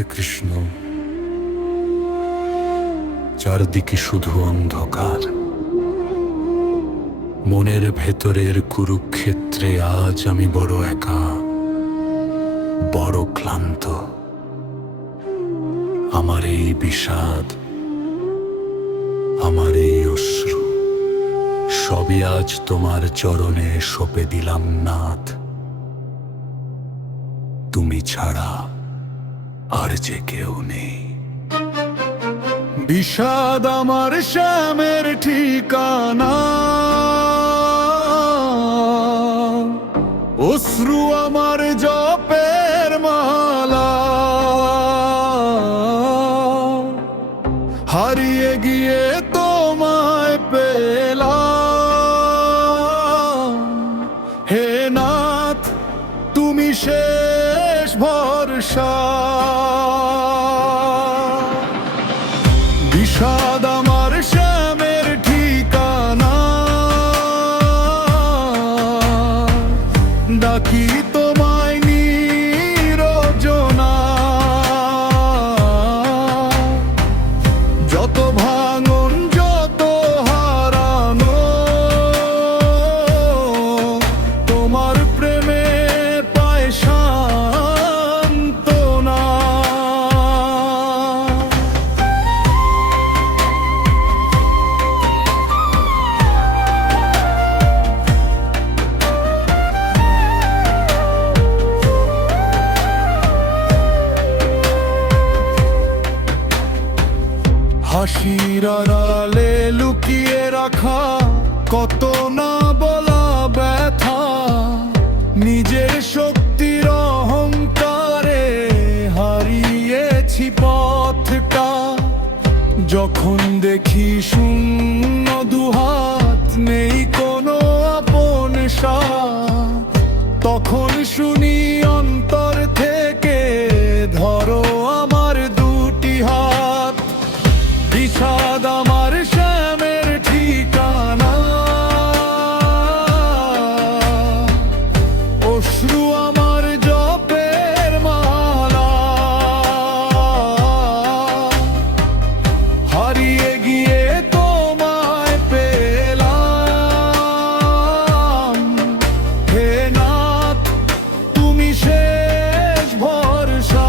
হে কৃষ্ণ, চারদিকে শুধু অন্ধকার। মনের ভেতরের কুরুক্ষেত্রে আজ আমি বড় একা, বড় ক্লান্ত। আমার এই বিষাদ, আমার এই অশ্রু, সবই আজ তোমার চরণে সঁপে দিলাম নাথ। তুমি ছাড়া আর যে কেউ নেই। বিষাদ আমার শ্যামের ঠিকানা, অশ্রু আমার জপের মালা। হারিয়ে গিয়ে তোমায় পেলাম, হে নাথ তুমি শেষ ভরসা। বিষাদ আমার শ্যামের ঠিকানা, ডাকি তোমায় নিরজনা। যত ভাঙন যত হারানো, তোমার প্রেমে পায় সান্ত্বনা। হাসির আড়ালে লুকিয়ে রাখা কত না বলা ব্যথা। নিজের শক্তির অহংকারে হারিয়েছি পথটা। যখন দেখি শূন্য দুহাত, নেই কোনো আপন সাথ, তখন শুনি অন্তর থেকে ধরো আমার দুটি হাত। বিষাদ আমার শ্যামের ঠিকানা, অশ্রু আমার জপের মালা। হারিয়ে গিয়ে তোমায় পেলাম, হে নাথ তুমি শেষ ভরসা।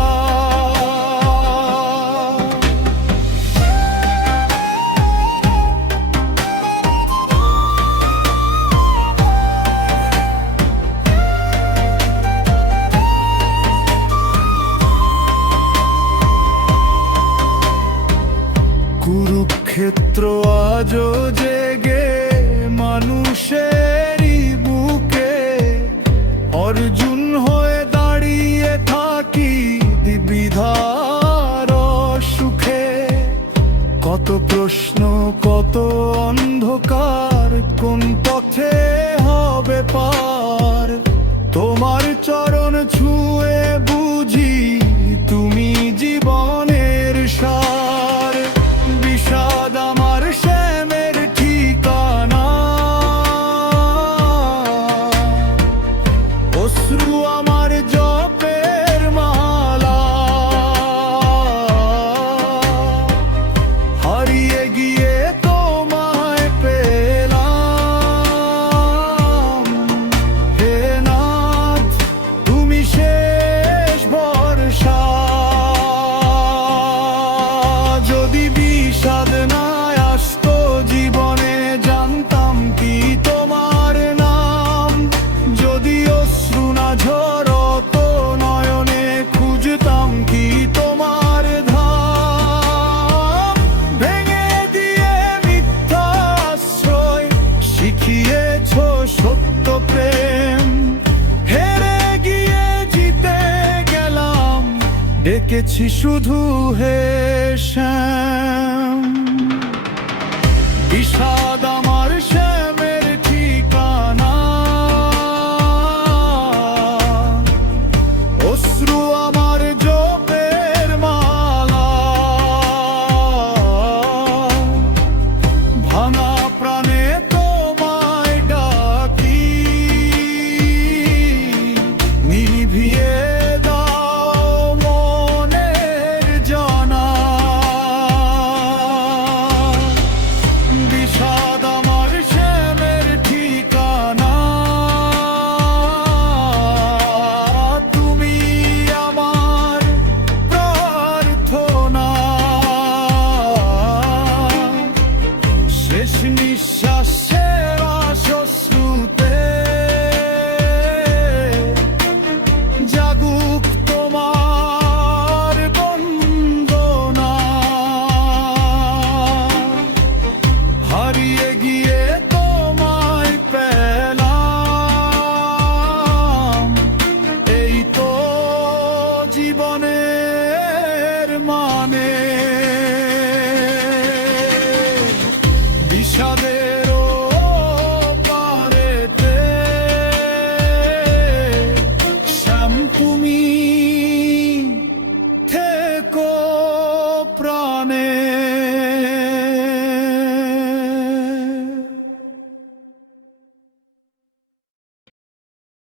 কুরুক্ষেত্র আজও জেগে মানুষেরই বুকে। অর্জুন হয়ে দাঁড়িয়ে থাকি বিধার সুখে। কত প্রশ্ন কত অন্ধকার, কোন পথে হবে পার। তোমার চরণ ছুঁয়ে বুঝি তুমি জীবনের সার। বিষাদ আমার শ্যামের ঠিকানা, অশ্রু আমার জপের মালা। হারিয়ে গিয়ে তোমায় পেলাম, হে নাথ তুমি শেষ ভরসা। যদি বিষাদ না আসতো জীবনে, জানতাম কি তোমার নাম। যদি অশ্রু না ঝরতো নয়নে, খুঁজতাম কি তোমার ধাম। ভেঙে দিয়ে মিথ্যা আশ্রয় শিখিয়েছ সত্য প্রেম। হেরে গিয়ে জিতে গেলাম, ডেকেছি শুধু হে শ্যাম। বিষাদ